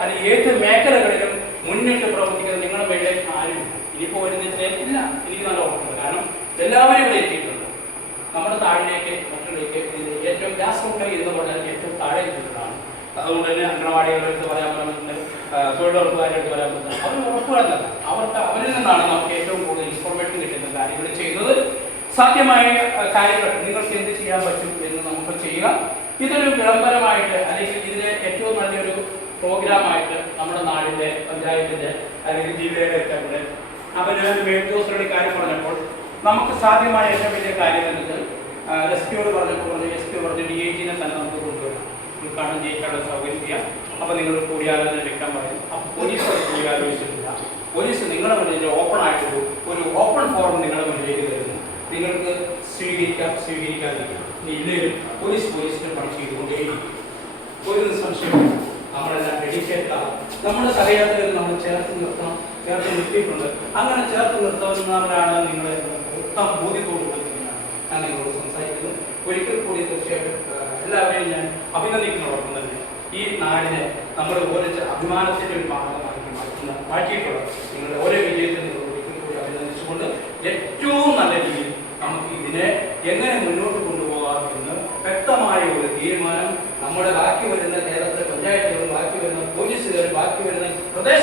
അല്ലെങ്കിൽ ഏത് മേഖലകളിലും മുന്നിട്ട് പ്രവർത്തിക്കുന്ന നിങ്ങളുടെ വേണ്ടി ആരും ഇനിയിപ്പോൾ വരുന്നതിന് ഇല്ല. എനിക്ക് നല്ല ഓർമ്മയുണ്ട്. കാരണം എല്ലാവരും ഇവിടെ എത്തിയിട്ടുണ്ട്. നമ്മുടെ താഴിലേക്ക് മറ്റുള്ളിലേക്ക് ഏറ്റവും ഗ്യാസ് റൂട്ട് എന്ന് പറഞ്ഞാൽ ഏറ്റവും താഴെ എത്തിയിട്ടാണ്. അതുകൊണ്ട് തന്നെ അംഗനവാടികളുടെ അടുത്ത് പറയാൻ പറ്റുന്നത്, തൊഴിലുറപ്പുകാരുടെ അടുത്ത് പറയാൻ പറ്റുന്നത് അവർ ഉറപ്പുവരുന്നത് അവരിൽ നിന്നാണ് നമുക്ക് ഏറ്റവും കൂടുതൽ ഇൻഫോർമേഷൻ കിട്ടുന്ന കാര്യങ്ങൾ ചെയ്യുന്നത്. സാധ്യമായ കാര്യങ്ങൾ നിങ്ങൾക്ക് എന്ത് ചെയ്യാൻ പറ്റും എന്ന് നമുക്ക് ചെയ്യുക. ഇതൊരു വിളംബരമായിട്ട് അല്ലെങ്കിൽ ഇതിന് ഏറ്റവും നല്ലൊരു പ്രോഗ്രാമായിട്ട് നമ്മുടെ നാടിൻ്റെ പഞ്ചായത്തിൻ്റെ അല്ലെങ്കിൽ ജില്ലയുടെ അവര് ദിവസങ്ങളുടെ കാര്യം പറഞ്ഞപ്പോൾ നമുക്ക് സാധ്യമായ ഏറ്റവും വലിയ കാര്യം എന്നത് എസ്.പിയോട് പറഞ്ഞപ്പോൾ എസ്.പി പറഞ്ഞ് DIG-നെ തന്നെ നമുക്ക് കൊണ്ടുവരാം, ഉദ്ഘാടനം ചെയ്യിക്കാനുള്ള സൗകര്യം ചെയ്യാം. അപ്പോൾ നിങ്ങൾ കൂടിയാലോചന വെക്കാൻ പറയും. അപ്പോൾ പോലീസ് കൂടിയാലോചിച്ചിട്ടില്ല. പോലീസ് നിങ്ങളുടെ മുന്നിൽ ഓപ്പൺ ആയിട്ടൊരു ഓപ്പൺ ഫോറം നിങ്ങളുടെ മുന്നിലേക്ക് തരുന്നു. നിങ്ങൾക്ക് സ്വീകരിക്കാം, സ്വീകരിക്കാതിരിക്കാം. ഇല്ലെങ്കിലും പോലീസിന്റെ പണി ചെയ്തുകൊണ്ടേയിരിക്കും. ഒരു സംശയം നമ്മളെല്ലാം ഡെഡിക്കേറ്റഡ്. നമ്മുടെ സഹയാത്രികൾ നമ്മൾ ചേർത്ത് നിർത്തിയിട്ടുണ്ട്. അങ്ങനെ ചേർത്ത് നിർത്തുന്നവരാണ് നിങ്ങളെ മൊത്തം ബോധ്യത്തോട് കൊടുക്കുന്നതാണ് ഞാൻ നിങ്ങളോട് സംസാരിക്കുന്നത്. ഒരിക്കൽ കൂടി തീർച്ചയായിട്ടും എല്ലാവരെയും ഞാൻ അഭിനന്ദിക്കുന്നതോടൊപ്പം തന്നെ ഈ നാടിനെ നമ്മൾ ഓരോ അഭിമാനത്തിൻ്റെ ഒരു ഭാഗമാക്കി മാറ്റിയിട്ടുള്ളത് നിങ്ങളുടെ ഓരോ വിജയത്തിൽ നിങ്ങൾ ഒരിക്കൽ കൂടി അഭിനന്ദിച്ചുകൊണ്ട് ഏറ്റവും നല്ല രീതിയിൽ നമുക്ക് ഇതിനെ എങ്ങനെ മുന്നോട്ട് കൊണ്ടുപോകാം എന്ന് വ്യക്തമായ ഒരു തീരുമാനം നമ്മുടെ ബാക്കി വരുന്ന കേരളത്തിലെ പഞ്ചായത്തുകൾ, ബാക്കി വരുന്ന പോലീസുകാർ, ബാക്കി വരുന്ന പ്രദേശങ്ങൾ